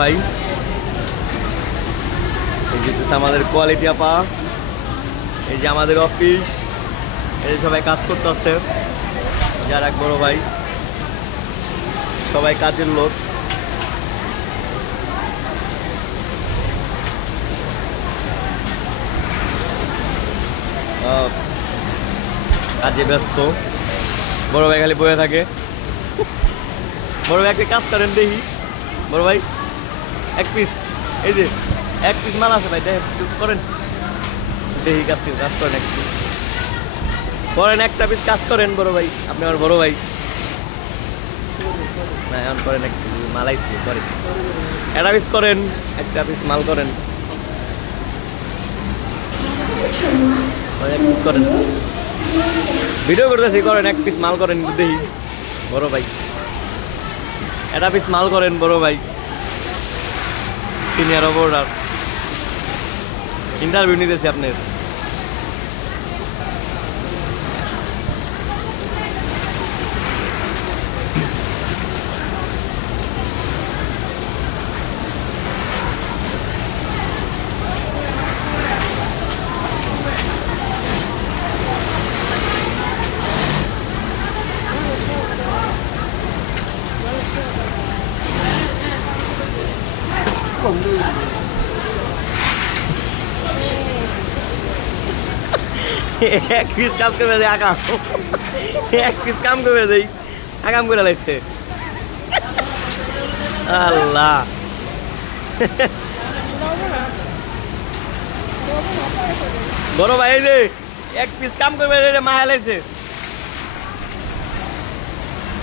ভাই, এই যে আমাদের কোয়ালিটি আপা, এই যে আমাদের অফিস, এই সবাই কাজ করতেছে। যার এক বড় ভাই, সবাই কাজের লোক। কাজে ব্যস্ত। বড় ভাই খালি বয়ে থাকে। বড় ভাই একটা কাজ করেন দেখি। বড় ভাই এক পিস, এই যে এক পিস মাল আছে ভাই, করেন দেখি কাজ করেন এক পিস করেন, একটা পিস কাজ করেন বড় ভাই, আপনি আমার বড় ভাই। না এখন করেন, এক মাল আইসি করেন, একটা পিস করেন, একটা পিস মাল করেন, এক পিস করেন। ভিডিও করতেছি, করেন এক পিস মাল করেন দেখি বড় ভাই, একটা পিস মাল করেন বড় ভাই। সিনিয়র অবর্ডার ইন্টারভিউ নিতেছি আপনার। এক পিস কাজ করে দেয় আকাম, এক পিস কাম করে দেই, আকাম করে লাগছে। আল্লাহ, বড় ভাই যে এক পিস কাম করবে মায়া লাগছে।